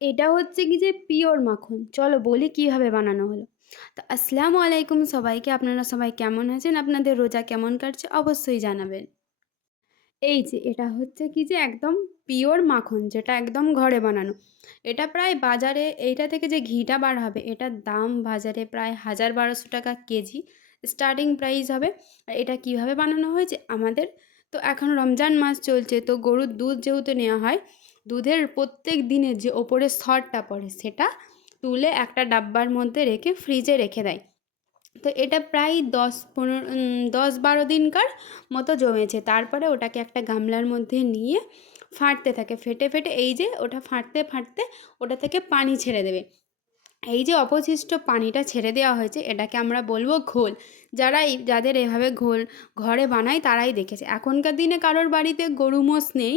এটা হচ্ছে কি যে পিওর মাখন। চলো বলি কিভাবে বানানো হলো। তো আসসালামু আলাইকুম সবাইকে। আপনারা সবাই কেমন আছেন? আপনাদের রোজা কেমন কাটছে? অবশ্যই জানাবেন। এই যে এটা হচ্ছে কি যে একদম পিওর মাখন, যেটা একদম ঘরে বানানো। এটা প্রায় বাজারে এইটা থেকে যে ঘিটা বার হবে এটার দাম বাজারে প্রায় ১,০০০-১,২০০ টাকা কেজি স্টার্টিং প্রাইস হবে। আর এটা কিভাবে বানানো হয়েছে আমাদের, তো এখন রমজান মাস চলছে, তো গরুর দুধ যেহেতু নেওয়া হয়, দুধের প্রত্যেক দিনের যে ওপরের স্তরটা পড়ে সেটা তুলে একটা ডাব্বার মধ্যে রেখে ফ্রিজে রেখে দেয়। তো এটা প্রায় ১০-১২ দিনকার মতো জমেছে। তারপরে ওটাকে একটা গামলার মধ্যে নিয়ে ফাটতে থাকে, ফেটে ফেটে এই যে ওটা ফাটতে ফাটতে ওটা থেকে পানি ছেড়ে দেবে। এই যে অবশিষ্ট পানিটা ছেড়ে দেওয়া হয়েছে এটাকে আমরা বলবো ঘোল। যাদের এভাবে ঘোল ঘরে বানায় তারাই দেখেছে। এখনকার দিনে কারোর বাড়িতে গরু মোষ নেই,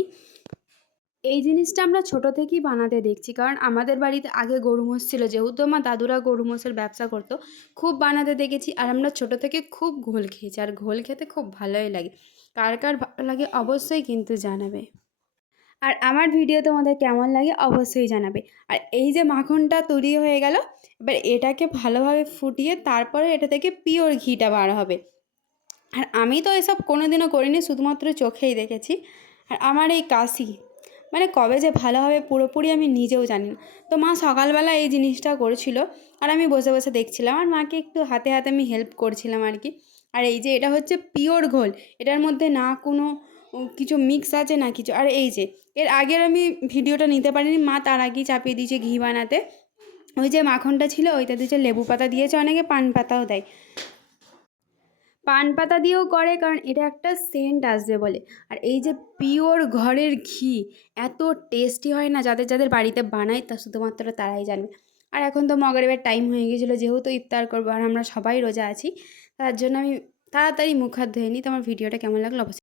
এই জিনিসটা আমরা ছোট থেকেই বানাতে দেখছি, কারণ আমাদের বাড়িতে আগে গরু মোষ ছিল, যেহেতু আমার দাদুরা গরু মোষের ব্যবসা করতো, খুব বানাতে দেখেছি। আর আমরা ছোট থেকে খুব ঘোল খেয়েছি, আর ঘোল খেতে খুব ভালোই লাগে। কার কার ভালো লাগে অবশ্যই কিন্তু জানাবে। আর আমার ভিডিও তোমাদের কেমন লাগে অবশ্যই জানাবে। আর এই যে মাখনটা তৈরি হয়ে গেল, এবার এটাকে ভালোভাবে ফুটিয়ে তারপরে এটা থেকে পিওর ঘিটা বার হবে। আর আমি তো এসব কোনোদিনও করিনি, শুধুমাত্র চোখেই দেখেছি। আর আমার এই কাশি মানে কবে যে ভালো হবে পুরোপুরি আমি নিজেও জানি না। তো মা সকালবেলা এই জিনিসটা করেছিল, আর আমি বসে বসে দেখছিলাম, আর মাকে একটু হাতে হাতে আমি হেল্প করছিলাম আর কি। আর এই যে এটা হচ্ছে পিওর ঘোল, এটার মধ্যে না কোনো কিছু মিক্স আছে না কিছু। আর এই যে এর আগের আমি ভিডিওটা নিতে পারিনি, মা তার আগেই চাপিয়ে দিয়েছে ঘি বানাতে। ওই যে মাখনটা ছিল ওইটা দিয়েছে, লেবু পাতা দিয়েছে, অনেকে পান পাতাও দেয়। পান পাতা দিয়েও করে, কারণ এটা একটা সেন্ট আসবে বলে। আর এই যে পিওর ঘরের ঘি এত টেস্টি হয় না, যাদের যাদের বাড়িতে বানায় তা শুধুমাত্র তারাই জানবে। আর এখন তো মগরিবের টাইম হয়ে গেছিলো, যেহেতু ইফতার করবো আর আমরা সবাই রোজা আছি, তার জন্য আমি তাড়াতাড়ি মুখ হাত ধুয়ে নিই। তো আমার ভিডিওটা কেমন লাগলো অবশ্যই